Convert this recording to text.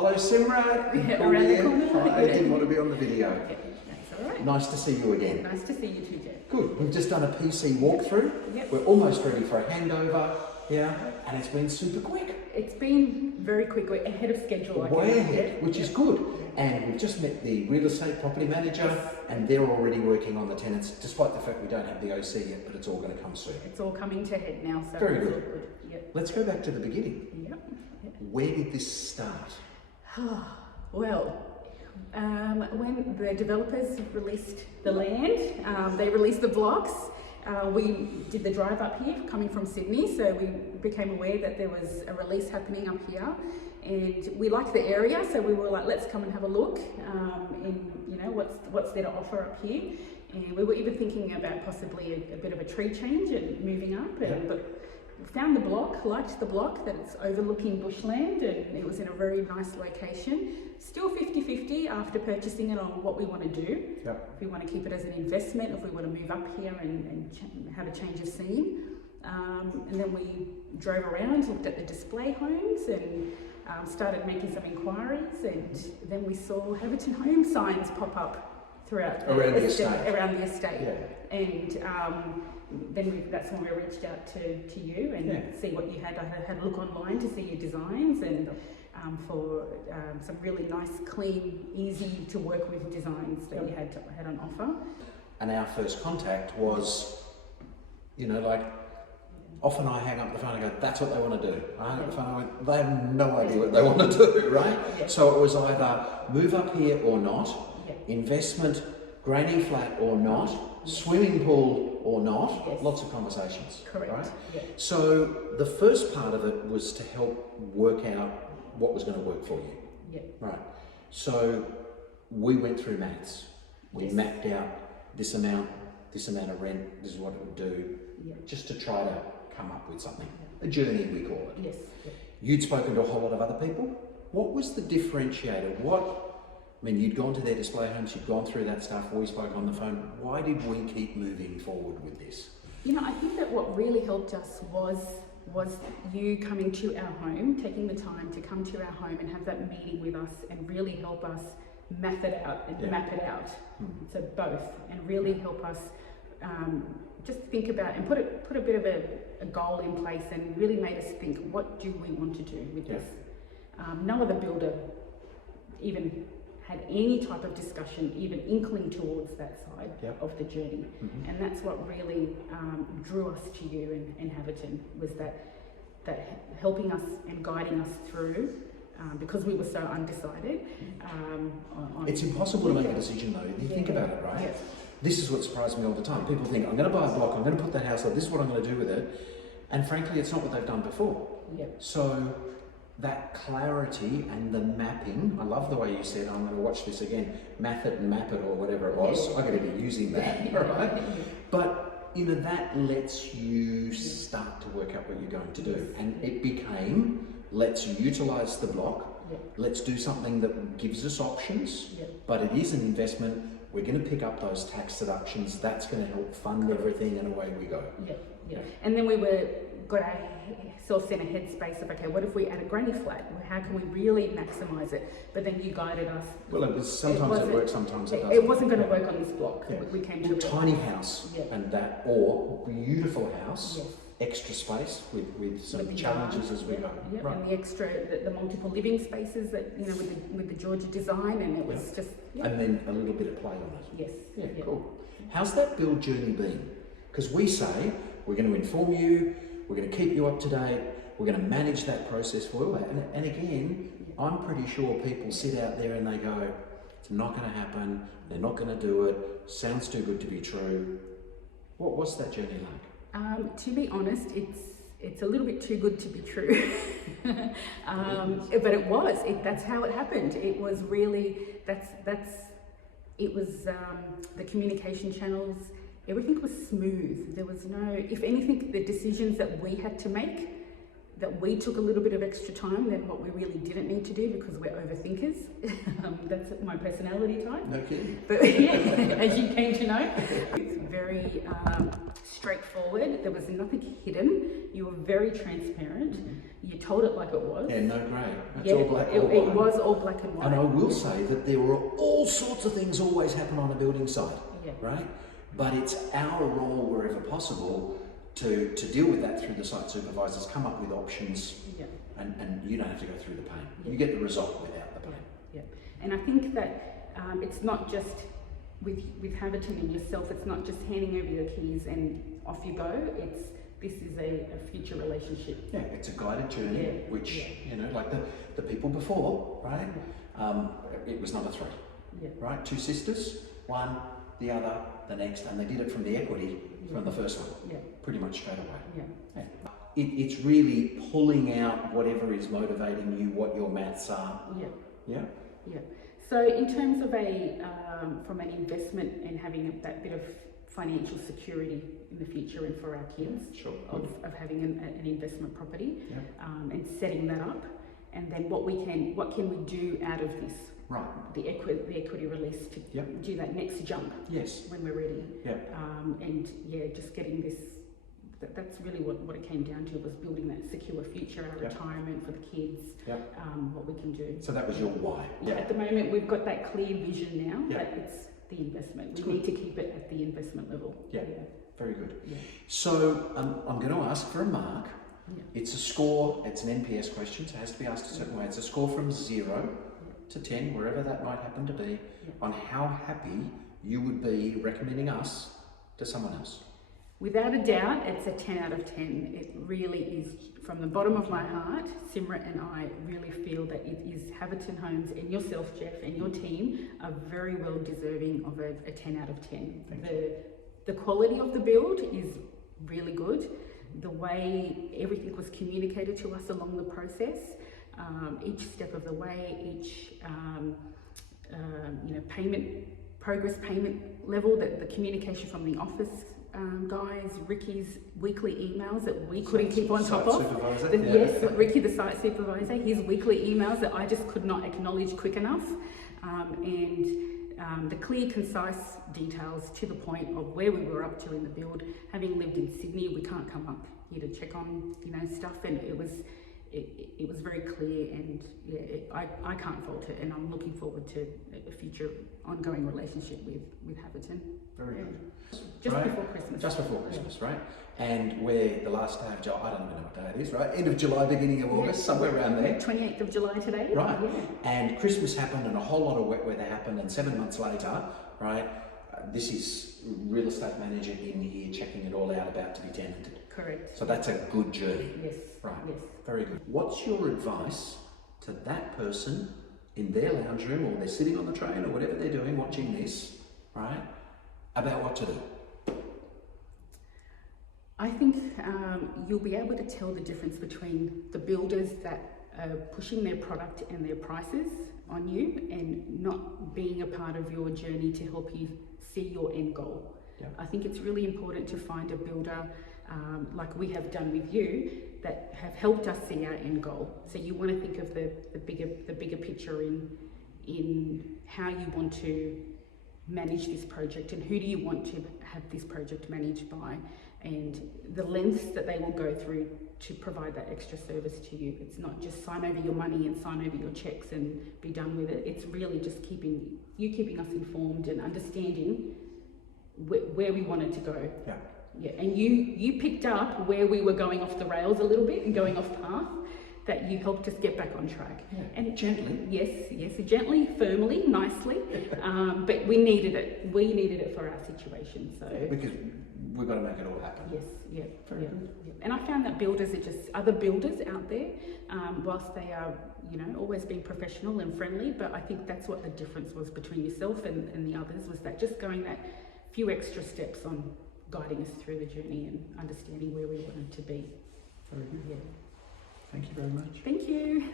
Hello, Simran. Around the corner. I didn't want to be on the video. Okay, that's all right. Nice to see you again. Nice to see you too, Jeff. Good. We've just done a PC walkthrough. Yep. We're almost ready for a handover. Yeah, and it's been super quick. It's been very quick. We're ahead of schedule. Way ahead, which is good. And we've just met the real estate property manager, and they're already working on the tenants, despite the fact we don't have the OC yet, but it's all going to come soon. It's all coming to head now, so Very it's good. all good. Yep. Let's go back to the beginning. Yep. Where did this start? Well, when the developers released the land, they released the blocks. We did the drive up here coming from Sydney, so we became aware that there was a release happening up here, and we liked the area, so we were like, let's come and have a look in, you know, what's there to offer up here. And we were even thinking about possibly a bit of a tree change and moving up, but found the block, liked the block, that it's overlooking bushland and it was in a very nice location. Still 50-50 after purchasing it on what we want to do. Yep. If we want to keep it as an investment, if we want to move up here and have a change of scene. And then we drove around, looked at the display homes and started making some inquiries, and then we saw Haverton Home signs pop up throughout around the estate. Around the estate. Yeah. And then that's when we reached out to you and see what you had. I had a look online to see your designs and for some really nice, clean, easy to work with designs that you had on offer. And our first contact was, you know, like, often I hang up the phone and go, that's what they want to do. I hang up the phone and I went, they have no idea what they want to do, right? Yeah. So it was either move up here or not, investment, granny flat or not, swimming pool or not, lots of conversations. Correct. Right? Yeah. So the first part of it was to help work out what was going to work for you. Yeah. Right. So we went through maths. We mapped out this amount of rent, this is what it would do, just to try to come up with something. A journey, we call it. Yes. Yeah. You'd spoken to a whole lot of other people. What was the differentiator? I mean, you'd gone to their display homes, you'd gone through that stuff, we spoke on the phone. Why did we keep moving forward with this? You know, I think that what really helped us was you coming to our home, taking the time to come to our home and have that meeting with us and really help us math it out and map it out. So both, and really help us just think about and put a bit of a goal in place and really made us think, what do we want to do with this? No other builder even had any type of discussion, even inkling towards that side of the journey. And that's what really drew us to you in Haverton, was that helping us and guiding us through, because we were so undecided. It's impossible to make a decision though, if you think about it, right? Yes. This is what surprised me all the time. People think, I'm going to buy a block, I'm going to put the house up, this is what I'm going to do with it. And frankly, it's not what they've done before. So that clarity and the mapping, I love the way you said, I'm going to watch this again, math it and map it or whatever it was. I got to be using that, right? But you know, that lets you start to work out what you're going to do. And it became, let's utilize the block, let's do something that gives us options, but it is an investment. We're going to pick up those tax deductions. That's going to help fund everything, and away we go. And then we got ourselves in a headspace of, okay, what if we add a granny flat? How can we really maximise it? But then you guided us. Well, it was sometimes it works, sometimes it doesn't. It wasn't going to work on this block. We came to a tiny house and that, or beautiful house. Extra space with some challenges as we go. Right. And the extra, the multiple living spaces that, you know, with the Georgia design, and it was just... And then a little bit of play on it. Yes. Cool. How's that build journey been? Because we say, we're going to inform you, we're going to keep you up to date, we're going to manage that process for you. And again, I'm pretty sure people sit out there and they go, it's not going to happen, they're not going to do it, sounds too good to be true. What's that journey like? To be honest, it's a little bit too good to be true, but it was. That's how it happened. It was really it was the communication channels. Everything was smooth. There was no, if anything, the decisions that we had to make, that we took a little bit of extra time than what we really didn't need to do, because we're overthinkers. That's my personality type. No kidding. But yeah, as you came to know. very straightforward. There was nothing hidden. You were very transparent. You told it like it was. Yeah, no grey. It's all black or white. It was all black and white. And I will say that there were all sorts of things always happen on a building site, right? But it's our role wherever possible to deal with that through the site supervisors, come up with options, and you don't have to go through the pain. You get the result without the pain. And I think that it's not just with Haverton and yourself, it's not just handing over your keys and off you go. This is a future relationship. Yeah, it's a guided journey, which, you know, like the people before, right? It was number 3, right? 2 sisters, one, the other, the next, and they did it from the equity from the first one, pretty much straight away. It's really pulling out whatever is motivating you, what your maths are. So in terms of from an investment and having that bit of financial security in the future and for our kids, of having an investment property, and setting that up, and then what can we do out of this? Right. The equity release to do that next jump. Yes. When we're ready. And just getting this. That's really what it came down to, was building that secure future, our retirement for the kids, what we can do. So that was your why. At the moment, we've got that clear vision now, but it's the investment. We need to keep it at the investment level. Very good. So I'm going to ask for a mark. It's a score, it's an NPS question, so it has to be asked a certain way. It's a score from 0 to 10, wherever that might happen to be, on how happy you would be recommending us to someone else. Without a doubt, it's a 10 out of 10. It really is, from the bottom of my heart, Simra and I really feel that it is Haverton Homes and yourself, Jeff, and your team are very well deserving of a 10 out of 10. The quality of the build is really good. The way everything was communicated to us along the process, each step of the way, each progress payment level, the communication from the office guys, Ricky's weekly emails that we couldn't keep on top of. Yes, Ricky, the site supervisor, his weekly emails that I just could not acknowledge quick enough, and the clear, concise details to the point of where we were up to in the build. Having lived in Sydney, we can't come up here to check on stuff, and it was very clear, and I can't fault it, and I'm looking forward to a future ongoing relationship with Haverton. Very good. Just before Christmas. Just before Christmas, right? And we're the last day of July, I don't even know what day it is, right? End of July, beginning of August, somewhere around there. 28th of July today. Right. And Christmas happened and a whole lot of wet weather happened, and 7 months later, right, this is real estate manager in here checking it all out, about to be tenanted. Correct. So that's a good journey. Yes. Right. Yes. Very good. What's your advice to that person in their lounge room, or they're sitting on the train, or whatever they're doing, watching this, right, about what to do? I think you'll be able to tell the difference between the builders that are pushing their product and their prices on you and not being a part of your journey to help you see your end goal. I think it's really important to find a builder like we have done with you, that have helped us see our end goal. So you want to think of the bigger picture in how you want to manage this project, and who do you want to have this project managed by, and the lengths that they will go through to provide that extra service to you. It's not just sign over your money and sign over your checks and be done with it. It's really just keeping us informed and understanding where we wanted to go. And you picked up where we were going off the rails a little bit and going off path, that you helped us get back on track. And gently. Yes, gently, firmly, nicely. But we needed it. We needed it for our situation. So because we've got to make it all happen. Very good. And I found that builders are just other builders out there, whilst they are, always being professional and friendly, but I think that's what the difference was between yourself and the others, was that just going that few extra steps on guiding us through the journey and understanding where we wanted to be. Very good. Thank you very much. Thank you.